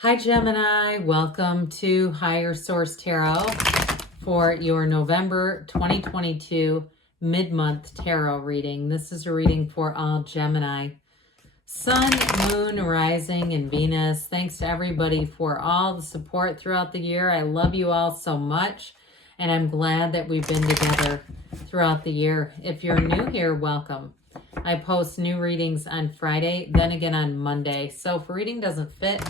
Hi Gemini, welcome to Higher Source Tarot for your November 2022 mid-month tarot reading. This is a reading for all Gemini. Sun, Moon, Rising, and Venus. Thanks to everybody for all the support throughout the year. I love you all so much, and I'm glad that we've been together throughout the year. If you're new here, welcome. I post new readings on Friday, then again on Monday. So if a reading doesn't fit,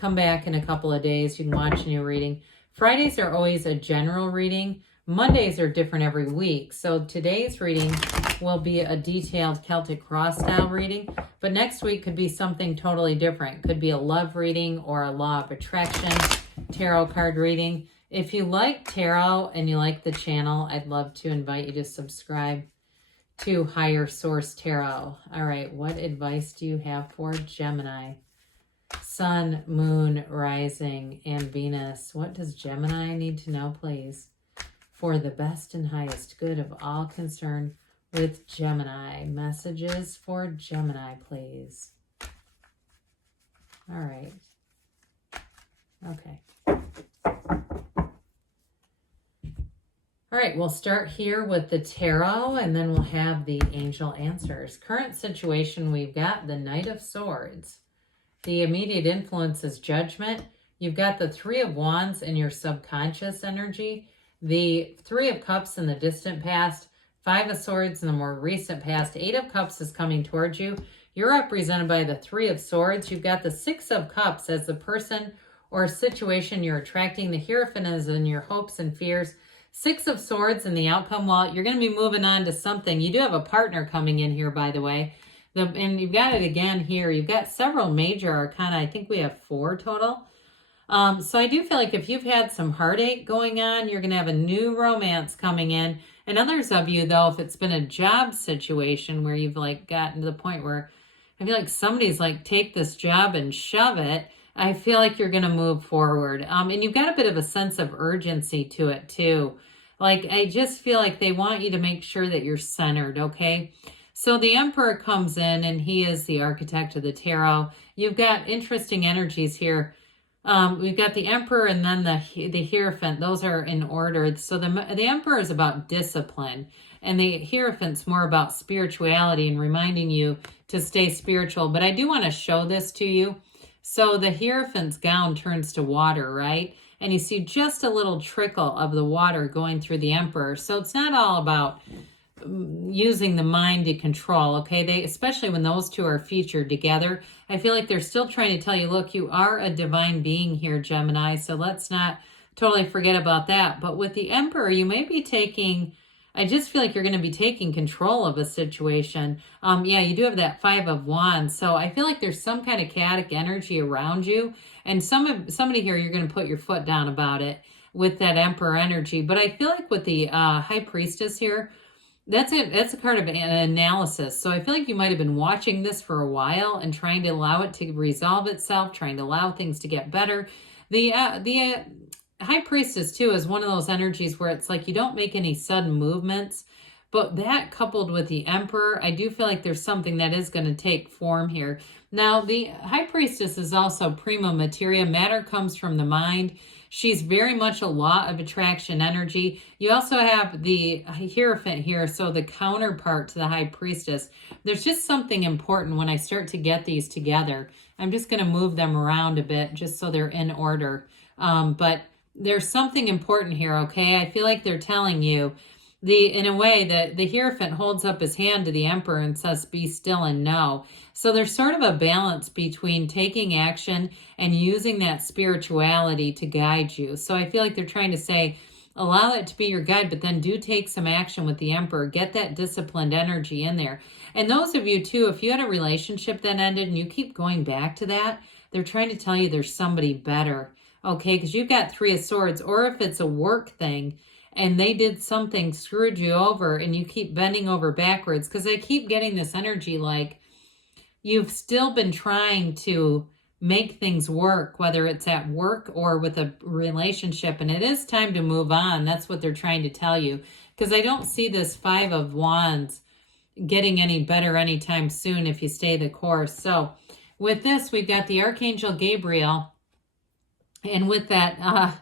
come back in a couple of days. You can watch a new reading. Fridays are always a general reading. Mondays are different every week. So today's reading will be a detailed Celtic Cross style reading, but next week could be something totally different. Could be a love reading or a law of attraction tarot card reading. If you like tarot and you like the channel, I'd love to invite you to subscribe to Higher Source Tarot. All right, what advice do you have for Gemini? Sun, Moon, Rising, and Venus. What does Gemini need to know, please, for the best and highest good of all concerned with Gemini? Messages for Gemini, please. All right. Okay. All right, we'll start here with the tarot, and then we'll have the angel answers. Current situation, we've got the Knight of Swords. The immediate influence is judgment. You've got the Three of Wands in your subconscious energy, the Three of Cups in the distant past, Five of Swords in the more recent past, Eight of Cups is coming towards you. You're represented by the Three of Swords. You've got the Six of Cups as the person or situation you're attracting. The Hierophant is in your hopes and fears. Six of Swords in the outcome. Well, you're going to be moving on to something. You do have a partner coming in here, by the way. And you've got it again here. You've got several major arcana. I think we have 4 total. So I do feel like if you've had some heartache going on, you're going to have a new romance coming in. And others of you, though, if it's been a job situation where you've like gotten to the point where I feel like somebody's like, take this job and shove it, I feel like you're going to move forward. And you've got a bit of a sense of urgency to it, too. Like, I just feel like they want you to make sure that you're centered, okay? So the Emperor comes in, and he is the architect of the tarot. You've got interesting energies here. We've got the Emperor and then the Hierophant. Those are in order. So the Emperor is about discipline, and the Hierophant's more about spirituality and reminding you to stay spiritual. But I do want to show this to you. So the Hierophant's gown turns to water, right? And you see just a little trickle of the water going through the Emperor. So it's not all about using the mind to control, okay? Especially when those two are featured together, I feel like they're still trying to tell you, look, you are a divine being here, Gemini, so let's not totally forget about that. But with the Emperor, you may be taking, I just feel like you're going to be taking control of a situation. Yeah, you do have that Five of Wands, so I feel like there's some kind of chaotic energy around you, and somebody here, you're going to put your foot down about it with that Emperor energy. But I feel like with the High Priestess here, that's it. That's a card of an analysis. So I feel like you might have been watching this for a while and trying to allow it to resolve itself, trying to allow things to get better. The High Priestess, too, is one of those energies where it's like you don't make any sudden movements. But that coupled with the Emperor, I do feel like there's something that is going to take form here. Now, the High Priestess is also prima materia. Matter comes from the mind. She's very much a law of attraction energy. You also have the Hierophant here, so the counterpart to the High Priestess. There's just something important when I start to get these together. I'm just going to move them around a bit just so they're in order. But there's something important here, okay? I feel like they're telling you, in a way, that the Hierophant holds up his hand to the Emperor and says, be still and know. So there's sort of a balance between taking action and using that spirituality to guide you. So I feel like they're trying to say, allow it to be your guide, but then do take some action with the Emperor. Get that disciplined energy in there. And those of you, too, if you had a relationship that ended and you keep going back to that, they're trying to tell you there's somebody better, okay? Because you've got Three of Swords, or if it's a work thing, and they did something, screwed you over, and you keep bending over backwards, because I keep getting this energy like you've still been trying to make things work, whether it's at work or with a relationship, and it is time to move on. That's what they're trying to tell you, because I don't see this Five of Wands getting any better anytime soon if you stay the course. So with this, we've got the Archangel Gabriel And with that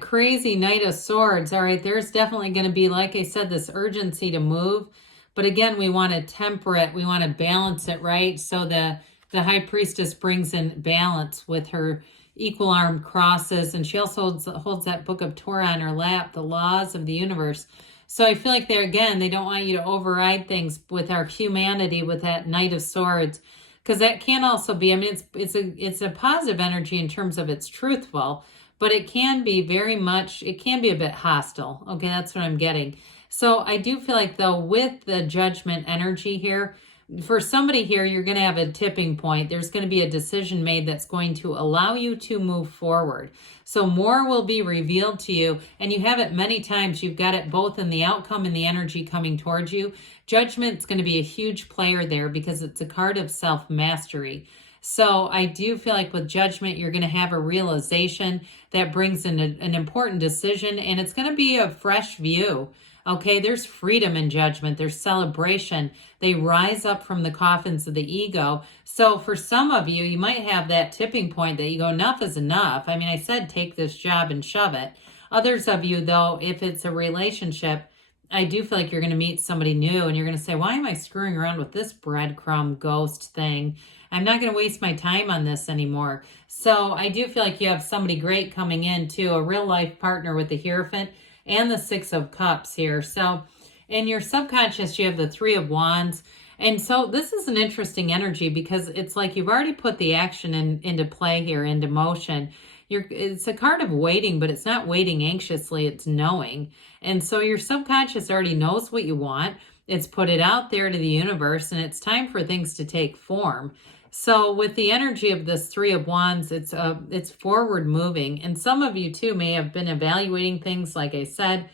crazy Knight of Swords, all right, there's definitely going to be, like I said, this urgency to move. But again, we want to temper it. We want to balance it, right? So the High Priestess brings in balance with her equal armed crosses. And she also holds that Book of Torah on her lap, the laws of the universe. So I feel like they don't want you to override things with our humanity with that Knight of Swords. Because that can also be, I mean, it's a positive energy in terms of it's truthful, but it can be it can be a bit hostile. Okay, that's what I'm getting. So I do feel like, though, with the Judgment energy here, for somebody here, you're going to have a tipping point. There's going to be a decision made that's going to allow you to move forward. So more will be revealed to you, and you have it many times. You've got it both in the outcome and the energy coming towards you. Judgment's going to be a huge player there because it's a card of self-mastery. So I do feel like with Judgment, you're going to have a realization that brings in an important decision, and it's going to be a fresh view. Okay, there's freedom in Judgment. There's celebration. They rise up from the coffins of the ego. So for some of you, you might have that tipping point that you go, enough is enough. I mean, I said take this job and shove it. Others of you, though, if it's a relationship, I do feel like you're going to meet somebody new and you're going to say, why am I screwing around with this breadcrumb ghost thing? I'm not going to waste my time on this anymore. So I do feel like you have somebody great coming in too, a real life partner with the Hierophant and the Six of Cups here. So in your subconscious, you have the Three of Wands. And so this is an interesting energy because it's like you've already put the action into play here, into motion. It's a card of waiting, but it's not waiting anxiously, it's knowing. And so your subconscious already knows what you want. It's put it out there to the universe, and it's time for things to take form. So with the energy of this Three of Wands, it's forward moving. And some of you too may have been evaluating things, like I said,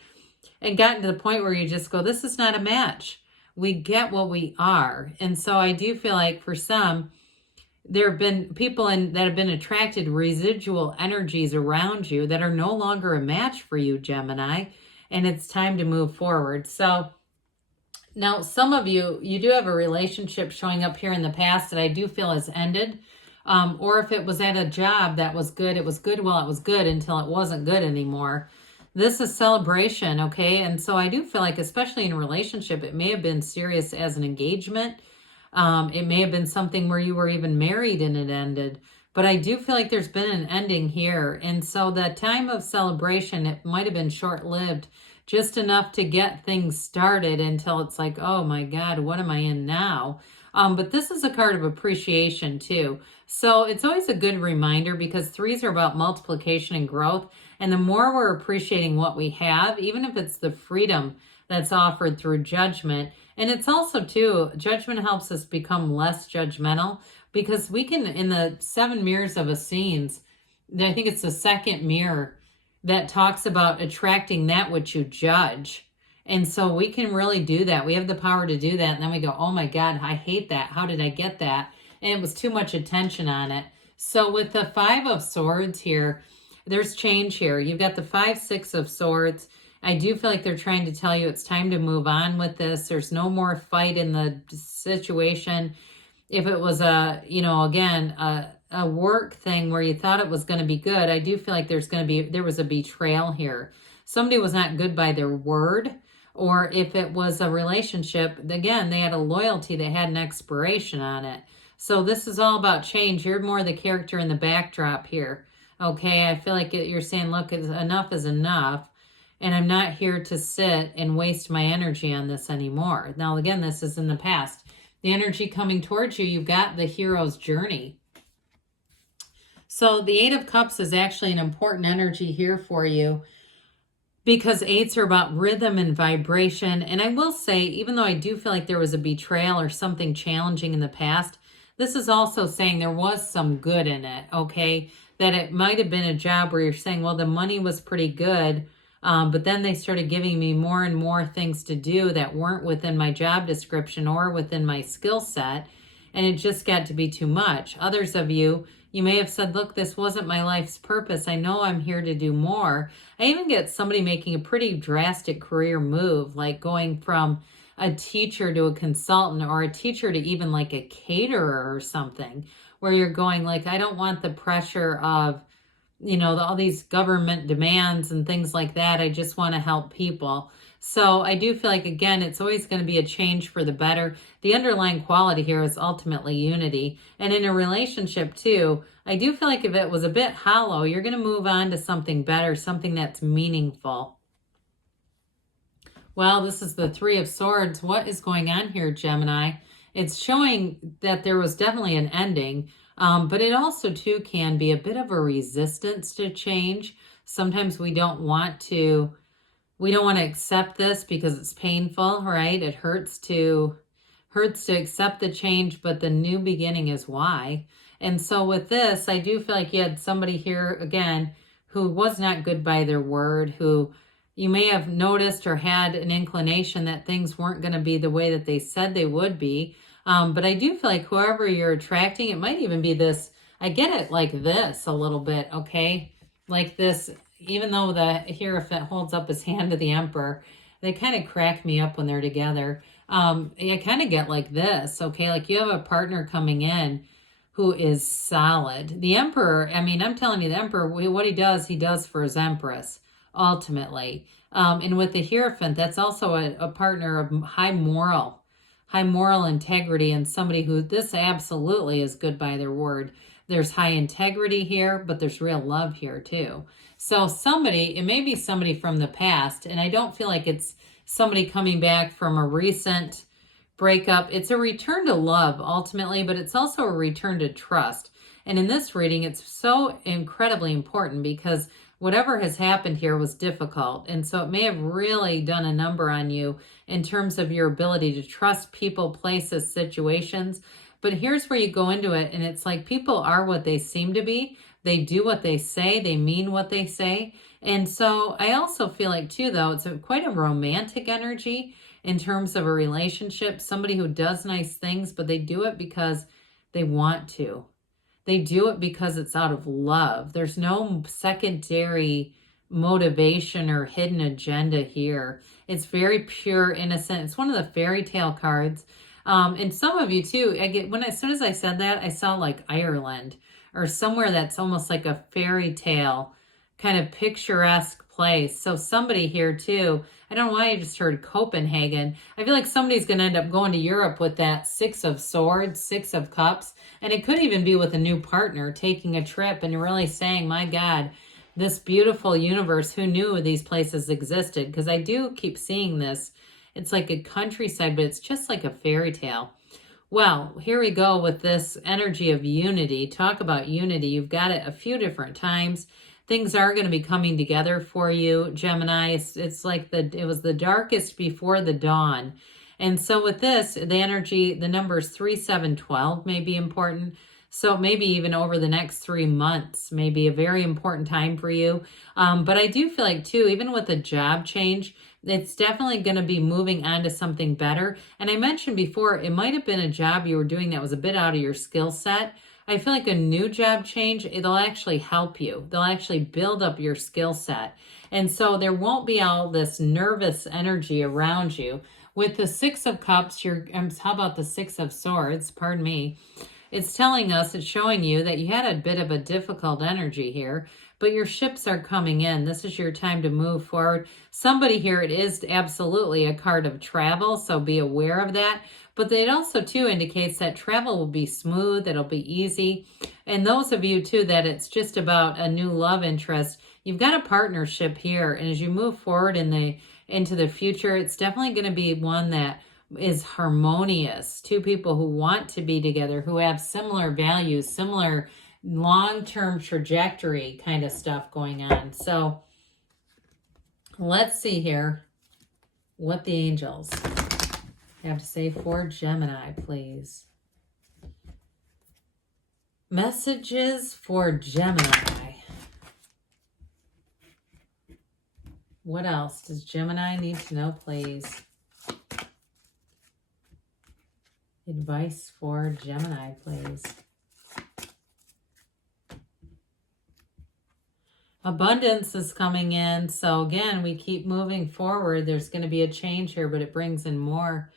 and gotten to the point where you just go, this is not a match. We get what we are. And so I do feel like for some, there have been people that have been attracted residual energies around you that are no longer a match for you, Gemini, and it's time to move forward. So now some of you do have a relationship showing up here in the past that I do feel has ended. Or if it was at a job that was good, it was good while it was good until it wasn't good anymore. This is celebration, okay? And so I do feel like, especially in a relationship, it may have been serious as an engagement. It may have been something where you were even married and it ended. But I do feel like there's been an ending here. And so the time of celebration, it might have been short-lived, just enough to get things started until it's like, oh my God, what am I in now? But this is a card of appreciation too. So it's always a good reminder because threes are about multiplication and growth. And the more we're appreciating what we have, even if it's the freedom that's offered through Judgment. And it's also too, Judgment helps us become less judgmental because we can, in the 7 mirrors of Essenes, I think it's the second mirror that talks about attracting that which you judge. And so we can really do that. We have the power to do that. And then we go, oh my God, I hate that. How did I get that? And it was too much attention on it. So with the Five of Swords here, there's change here. You've got the 5, 6 of Swords. I do feel like they're trying to tell you it's time to move on with this. There's no more fight in the situation. If it was a work thing where you thought it was going to be good, I do feel like there was a betrayal here. Somebody was not good by their word. Or if it was a relationship, again, they had a loyalty that had an expiration on it. So this is all about change. You're more the character in the backdrop here. Okay, I feel like you're saying, look, enough is enough. And I'm not here to sit and waste my energy on this anymore. Now, again, this is in the past. The energy coming towards you, you've got the hero's journey. So the 8 of Cups is actually an important energy here for you because 8s are about rhythm and vibration. And I will say, even though I do feel like there was a betrayal or something challenging in the past, this is also saying there was some good in it, okay? That it might have been a job where you're saying, well, the money was pretty good, but then they started giving me more and more things to do that weren't within my job description or within my skill set, and it just got to be too much. Others of you, you may have said, look, this wasn't my life's purpose. I know I'm here to do more. I even get somebody making a pretty drastic career move, like going from a teacher to a consultant or a teacher to even like a caterer or something, where you're going like, I don't want the pressure of all these government demands and things like that. I just want to help people. So I do feel like, again, it's always going to be a change for the better. The underlying quality here is ultimately unity. And in a relationship too, I do feel like if it was a bit hollow, you're going to move on to something better, something that's meaningful. Well, this is the Three of Swords. What is going on here, Gemini? It's showing that there was definitely an ending, but it also too can be a bit of a resistance to change. Sometimes we don't want to accept this because it's painful, right? It hurts to accept the change, but the new beginning is why. And so with this, I do feel like you had somebody here again who was not good by their word, who you may have noticed or had an inclination that things weren't going to be the way that they said they would be. But I do feel like whoever you're attracting, it might even be this, I get it like this a little bit, okay? Like this, even though the Hierophant holds up his hand to the Emperor, they kind of crack me up when they're together. I kind of get like this, okay? Like you have a partner coming in who is solid. The Emperor, I mean, I'm telling you, the Emperor, what he does for his Empress, ultimately. And with the Hierophant, that's also a partner of high moral integrity, and somebody who, this absolutely is good by their word. There's high integrity here, but there's real love here too. So somebody, it may be somebody from the past, and I don't feel like it's somebody coming back from a recent breakup. It's a return to love ultimately, but it's also a return to trust. And in this reading, it's so incredibly important because whatever has happened here was difficult. And so it may have really done a number on you in terms of your ability to trust people, places, situations. But here's where you go into it, and it's like people are what they seem to be. They do what they say. They mean what they say. And so I also feel like too, though, it's quite a romantic energy in terms of a relationship. Somebody who does nice things, but they do it because they want to. They do it because it's out of love. There's no secondary motivation or hidden agenda here. It's very pure, innocent. It's one of the fairy tale cards. And some of you too, as soon as I said that, I saw like Ireland or somewhere that's almost like a fairy tale kind of picturesque place. So somebody here too, I don't know why I just heard Copenhagen. I feel like somebody's going to end up going to Europe with that Six of Swords, Six of Cups. And it could even be with a new partner taking a trip and really saying, my God, this beautiful universe, who knew these places existed? Because I do keep seeing this. It's like a countryside, but it's just like a fairy tale. Well, here we go with this energy of unity. Talk about unity. You've got it a few different times. Things are going to be coming together for you, Gemini. It's like it was the darkest before the dawn. And so with this, the energy, the numbers 3, 7, 12 may be important. So maybe even over the next 3 months, may be a very important time for you. But I do feel like too, even with a job change, it's definitely going to be moving on to something better. And I mentioned before, it might have been a job you were doing that was a bit out of your skill set. I feel like a new job change, it'll actually help you. They'll actually build up your skill set. And so there won't be all this nervous energy around you. With the Six of Cups, how about the Six of Swords? Pardon me. It's telling us, it's showing you that you had a bit of a difficult energy here, but your ships are coming in. This is your time to move forward. Somebody here, it is absolutely a card of travel, so be aware of that. But it also, too, indicates that travel will be smooth, it'll be easy. And those of you, too, that it's just about a new love interest, you've got a partnership here. And as you move forward into the future, it's definitely going to be one that is harmonious. Two people who want to be together, who have similar values, similar long-term trajectory kind of stuff going on. So let's see here what the angels have to say for Gemini, please. Messages for Gemini. What else does Gemini need to know, please? Advice for Gemini, please. Abundance is coming in. So again, we keep moving forward. There's going to be a change here, but it brings in more.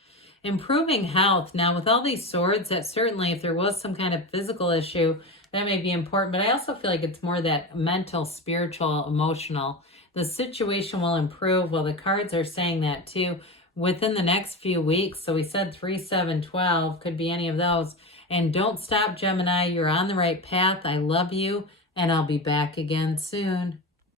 Improving health. Now, with all these swords, that certainly, if there was some kind of physical issue, That may be important, but I also feel like it's more that mental, spiritual, emotional. The situation will improve. Well, the cards are saying that too within the next few weeks. So we said 3, 7, 12 could be any of those. And don't stop, Gemini. You're on the right path. I love you, and I'll be back again soon.